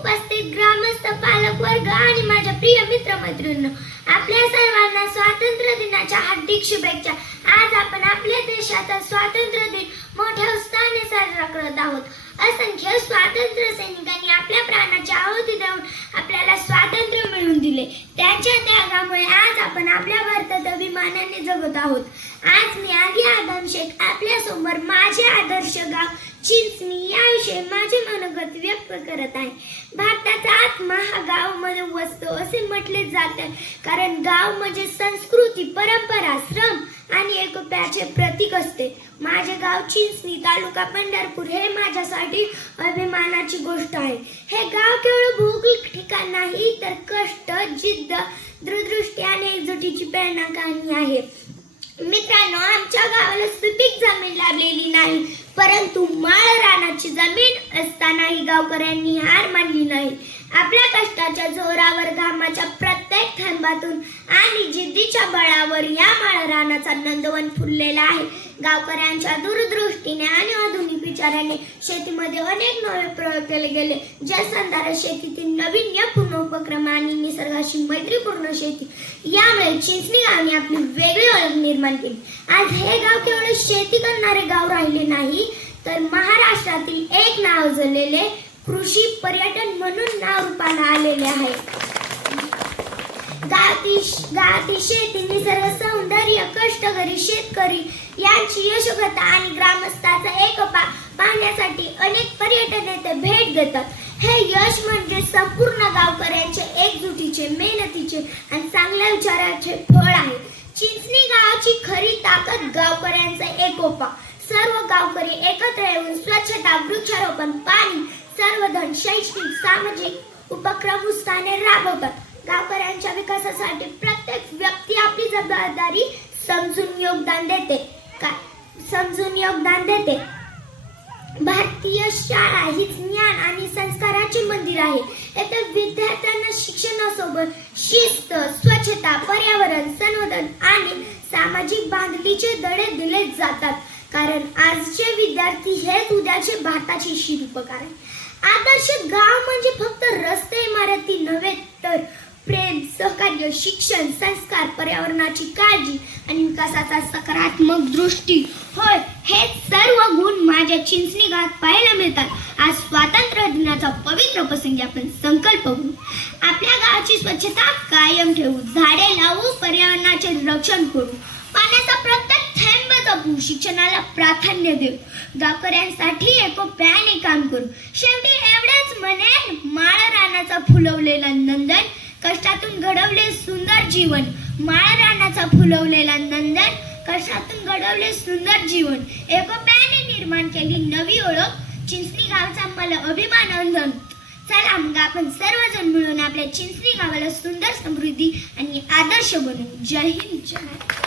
उपस्थित ग्रामस्थ, पालक वर्ग आणि माझ्या प्रिय मित्रमैत्रिणींनो, आपल्या सर्वांना स्वातंत्र्य दिनाच्या हार्दिक शुभेच्छा। आज आपण आपल्या देशाचा स्वातंत्र्य दिन मोठ्या उत्साहाने साजरा करत आहोत। असंख्य स्वातंत्र्य सैनिकांनी आपल्या प्राणाची आहुती देऊन आपल्याला स्वातंत्र्य मिळवून दिले। त्यांच्या त्यागामुळे आज आपण आपल्या भारतात अभिमानाने जगत आहोत। आज मी आगी आदम शेख आपल्या समोर माझे आदर्श गाव चिंचणी याविषयी माझे मनोगत व्यक्त करत आहे। भारताचा आत्मा हा गावामध्ये वसतो असे म्हटले जाते, कारण गाव म्हणजे संस्कृती, परंपरा, श्रम आणि एकोप्याचे प्रतीक असते। माझे गाव चिंचणी, तालुका पंढरपूर हे माझ्यासाठी अभिमानाची गोष्ट आहे। हे गाव केवळ भौगोलिक ठिकाण नाही, तर कष्ट, जिद्द, दूरदृष्टी आणि एकजुटीची प्रेरणादायी आहे। मित्रांनो, आमच्या गावाला सुपीक जमीन लाभलेली नाही, परंतु माळ रानाची जमीन असतानाही गावकऱ्यांनी हार मानली नाही। आपल्या कष्टाच्या जोरावर, घामाच्या प्रत्येक थेंबातून आणि जिद्दीच्या बळावर या माळ रानाचा नंदवन फुललेला आहे। गावकऱ्यांच्या दूरदृष्टीने आणि आधुनिक विचाराने शेतीमध्ये अनेक नवे प्रयोग केले गेले। जलसंधारण शेतीतील नाविन्यपूर्ण उपक्रम आणि निसर्गाशी मैत्रीपूर्ण शेती यामुळे चिंचणी गावाने आपली वेगळी ओळख निर्माण केली। आज हे गाव केवळ शेती करणारे गाव राहिले नाही, तर महाराष्ट्रातील एक नावाजलेले कृषी पर्यटन म्हणून नाव रूपाला आलेले आहे। गावातील शेती, निसर्ग सौंदर्य, कष्टकरी शेतकरी यांची यशोगाथा आणि ग्रामस्थांचा एकोपा पाहण्यासाठी अनेक पर्यटन येथे भेट देतात। हे यश म्हणजे संपूर्ण गावकऱ्यांचे एकजुटीचे, मेहनतीचे आणि चांगल्या विचाराचे फळ आहे। चिंचणी गावाची खरी ताकद गावकऱ्यांचा एकोपा। सर्व गावकरी एकत्र येऊन स्वच्छता, वृक्षारोपण, पाणी, सर्वधन, शैक्षणिक, सामाजिक उपक्रम उत्साहाने राबवतात। गावकऱ्यांच्या विकासासाठी प्रत्येक व्यक्ती आपली जबाबदारी समजून योगदान देते। भारतीय शाळा ही ज्ञान आणि संस्काराचे मंदिर आहे। येथे विद्यार्थ्यांना शिक्षणासोबत शिस्त, स्वच्छता, पर्यावरण संवर्धन आणि सामाजिक बांधिलकीचे धडे दिले जातात, कारण आजचे विद्यार्थी हेच उद्याचे भारताचे शिल्पकार आहेत। आदर्श गाव म्हणजे फक्त रस्ते, इमारती नव्हे, तर प्रेम, सहकार्य, शिक्षण, संस्कार, पर्यावरणाची काळजी आणि विकासाचा सकारात्मक दृष्टी होय। हे सर्व गुण माझ्या चिंचणी गावात पाहायला मिळतात। आज स्वातंत्र्य दिनाचा पवित्र प्रसंगी आपण संकल्प करू, आपल्या गावाची स्वच्छता कायम ठेवू, झाडे लावू, पर्यावरणाचे रक्षण करू, पाण्याचा प्रत्येक थेंब जपू, शिक्षणाला प्राधान्य देऊ, गावकऱ्यांसाठी एकोप्याने काम करू। शेवटी एवढेच म्हणेन, माळ रानाचा फुलवलेला नंदन, कष्टातून घडवले सुंदर जीवन। माळ रानाचा फुलवलेला नंदन, कष्टातून घडवले सुंदर जीवन, एकोप्याने निर्माण केली नवी ओळख। चिंचणी गावचा मला अभिमान। चला मग आपण सर्वजण मिळून आपल्या चिंचणी गावाला सुंदर, समृद्धी आणि आदर्श बनवू। जय हिंद, जय